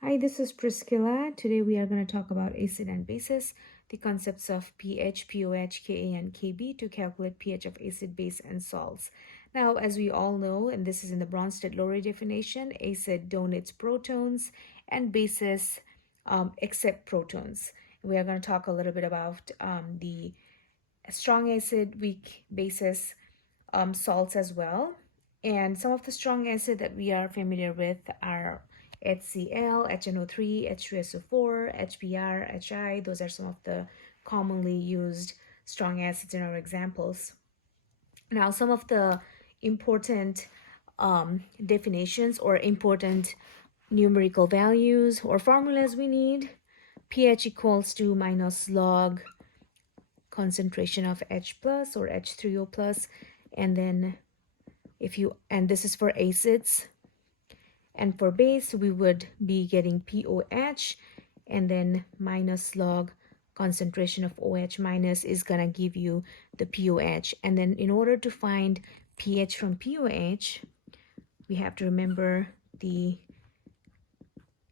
Hi, this is Priscilla. Today we are going to talk about acid and bases, the concepts of pH, pOH, Ka, and Kb to calculate pH of acid, base, and salts. Now, as we all know, and this is in the Bronsted-Lowry definition, acid donates protons and bases accept protons. We are going to talk a little bit about the strong acid, weak bases, salts as well. And some of the strong acid that we are familiar with are HCl, HNO3, H2SO4, HBr, HI. Those are some of the commonly used strong acids in our examples. Now, some of the important definitions or important numerical values or formulas we need. pH equals to minus log concentration of H plus or H3O plus, and then and this is for acids, and for base we would be getting POH, and then minus log concentration of OH minus is gonna give you the POH. And then in order to find pH from POH, we have to remember the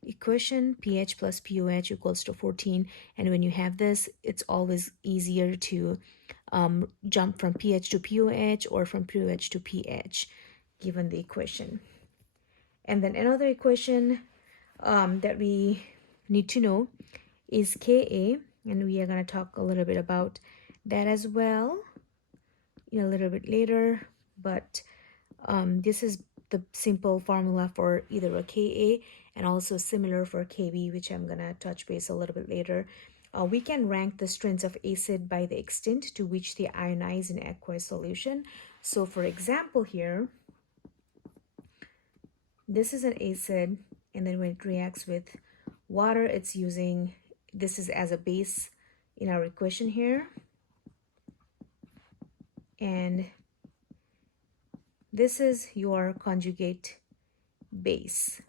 equation pH plus POH equals to 14. And when you have this, it's always easier to jump from pH to POH or from POH to pH given the equation. And then another equation that we need to know is Ka, and we are going to talk a little bit about that as well a little bit later. But this is the simple formula for either a Ka and also similar for Kb, which I'm going to touch base a little bit later. We can rank the strengths of acid by the extent to which they ionize in aqueous solution. So for example here, this is an acid, and then when it reacts with water, it's using this is as a base in our equation here, and this is your conjugate base.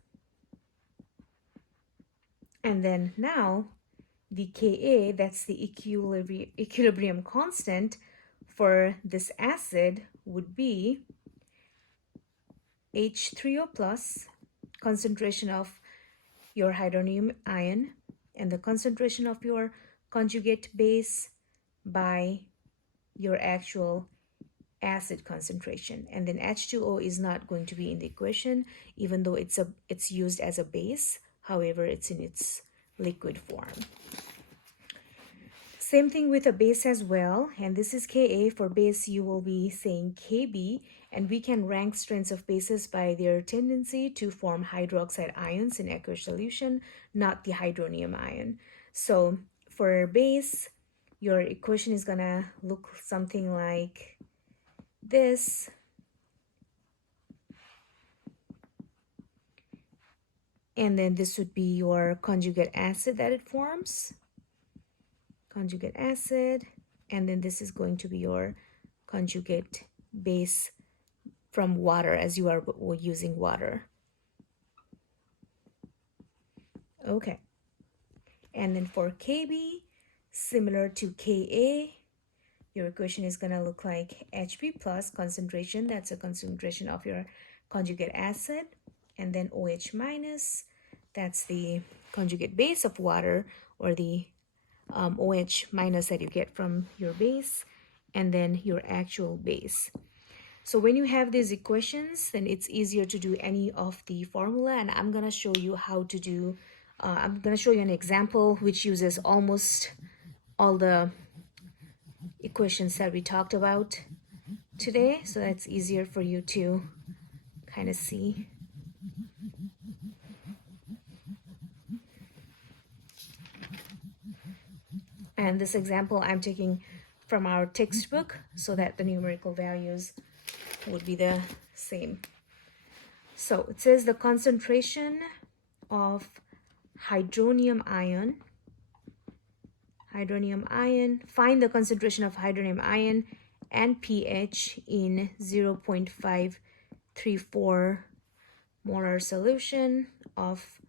And then now the Ka, that's the equilibrium constant for this acid, would be H3O plus, concentration of your hydronium ion, and the concentration of your conjugate base by your actual acid concentration. And then H2O is not going to be in the equation, even though it's used as a base. However, it's in its liquid form. Same thing with a base as well, and this is Ka. For base, you will be saying Kb, and we can rank strengths of bases by their tendency to form hydroxide ions in aqueous solution, not the hydronium ion. So for base, your equation is gonna look something like this. And then this would be your conjugate acid that it forms. Conjugate acid, and then this is going to be your conjugate base from water, as you are using water. Okay, and then for Kb, similar to Ka, your equation is going to look like Hb plus concentration, that's a concentration of your conjugate acid, and then OH minus, that's the conjugate base of water, or the OH minus that you get from your base, and then your actual base. So when you have these equations, then it's easier to do any of the formula, and I'm going to show you how to do, I'm going to show you an example which uses almost all the equations that we talked about today, so that's easier for you to kind of see. And this example I'm taking from our textbook so that the numerical values would be the same. So it says the concentration of hydronium ion, find the concentration of hydronium ion and pH in 0.534 molar solution of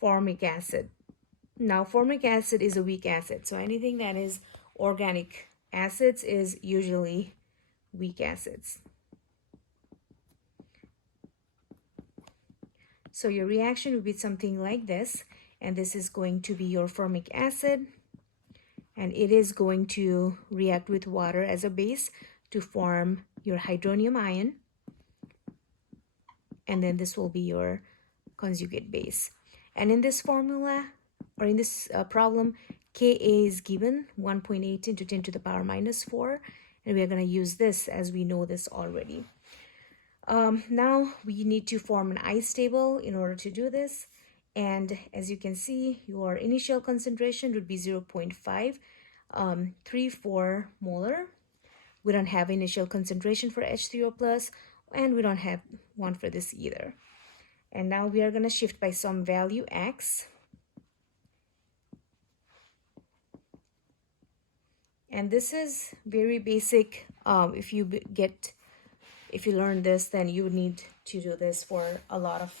formic acid. Now, formic acid is a weak acid, so anything that is organic acids is usually weak acids. So your reaction would be something like this, and this is going to be your formic acid, and it is going to react with water as a base to form your hydronium ion, and then this will be your conjugate base. And in this formula, or in this problem, Ka is given 1.8 into 10 to the power minus 4, and we are going to use this as we know this already. Now we need to form an ice table in order to do this, and as you can see, your initial concentration would be 0.534 molar. We don't have initial concentration for H3O plus, and we don't have one for this either. And now we are going to shift by some value x. And this is very basic. If you learn this, then you would need to do this for a lot of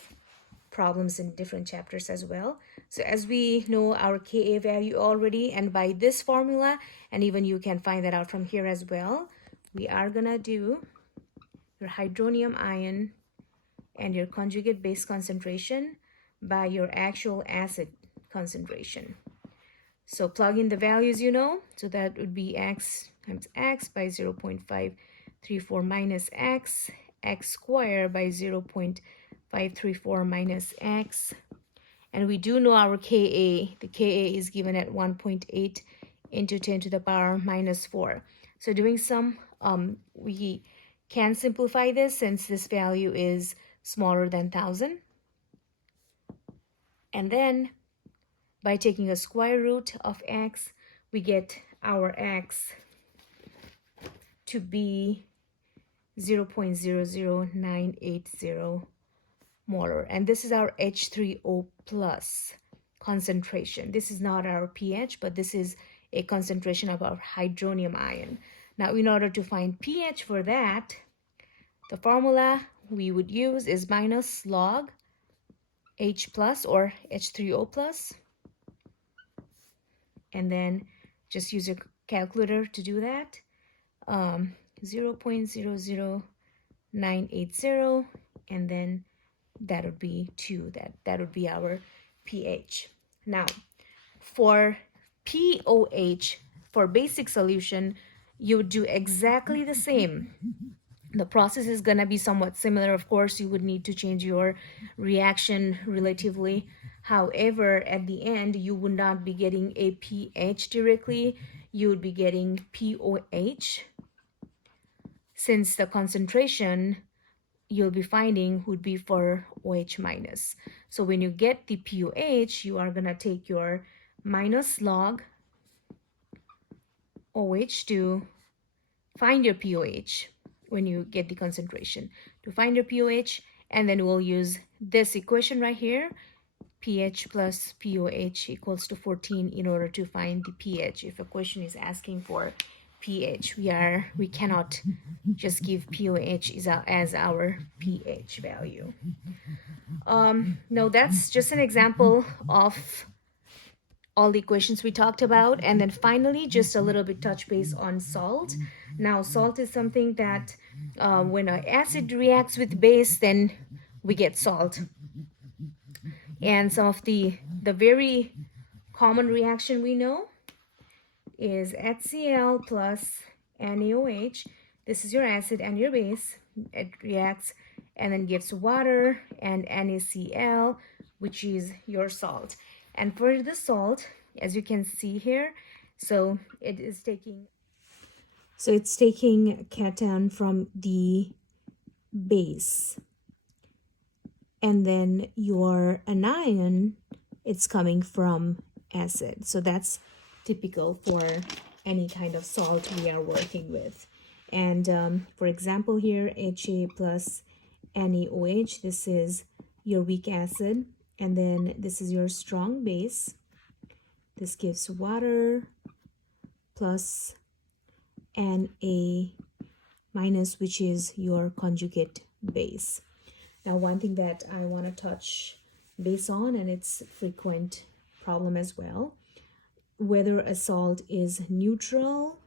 problems in different chapters as well. So as we know our Ka value already, and by this formula, and even you can find that out from here as well, we are gonna do your hydronium ion and your conjugate base concentration by your actual acid concentration. So plug in the values you know, so that would be x times x by 0.534 minus x squared by 0.534 minus x. And we do know our Ka. The Ka is given at 1.8 into 10 to the power minus 4. So doing some, we can simplify this since this value is smaller than 1,000. And then by taking a square root of x, we get our x to be 0.00980 molar. And this is our H3O plus concentration. This is not our pH, but this is a concentration of our hydronium ion. Now, in order to find pH for that, the formula we would use is minus log H plus or H3O plus. And then just use your calculator to do that. 0.00980, and then that would be 2. That would be our pH. Now, for POH, for basic solution, you would do exactly the same. The process is going to be somewhat similar. Of course, you would need to change your reaction relatively. However, at the end, you would not be getting a pH directly. You would be getting POH, since the concentration you'll be finding would be for OH minus. So when you get the POH, you are going to take your minus log OH to find your POH when you get the concentration. To find your POH, and then we'll use this equation right here, pH plus POH equals to 14 in order to find the pH. If a question is asking for pH, we cannot just give POH as our pH value. No, that's just an example of all the equations we talked about. And then finally, just a little bit touch base on salt. Now, salt is something that when an acid reacts with base, then we get salt. And some of the very common reaction we know is HCl plus NaOH. This is your acid and your base. It reacts and then gives water and NaCl, which is your salt. And for the salt, as you can see here, so it's taking cation from the base, and then your anion, it's coming from acid. So that's typical for any kind of salt we are working with. And for example here, Ha plus NaOH, this is your weak acid, and then this is your strong base. This gives water plus Na minus, which is your conjugate base. Now, one thing that I want to touch base on, and it's a frequent problem as well, whether a salt is neutral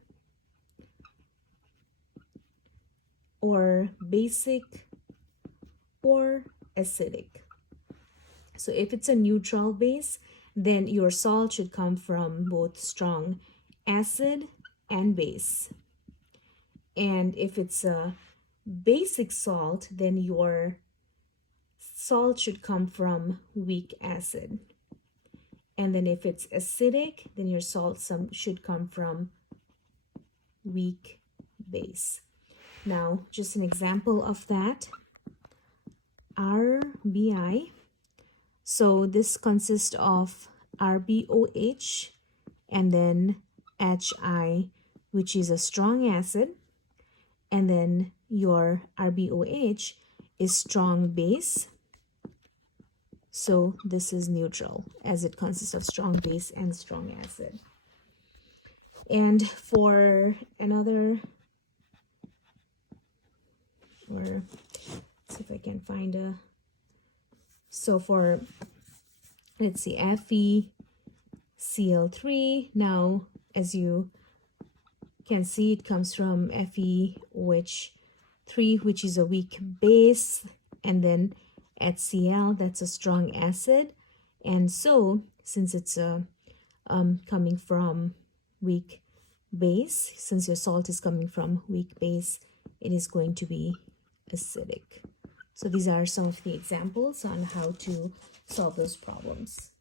or basic or acidic. So if it's a neutral base, then your salt should come from both strong acid and base. And if it's a basic salt, then your salt should come from weak acid. And then if it's acidic, then your salt should come from weak base. Now, just an example of that, RBI. So this consists of RBOH and then HI, which is a strong acid, and then your RBOH is strong base. So this is neutral, as it consists of strong base and strong acid. And for another, or see if I can find a, so for, let's see, FeCl3. Now, as you can see, it comes from FeOH3, which is a weak base, and then HCl, that's a strong acid. And so, since it's coming from weak base, since your salt is coming from weak base, it is going to be acidic. So these are some of the examples on how to solve those problems.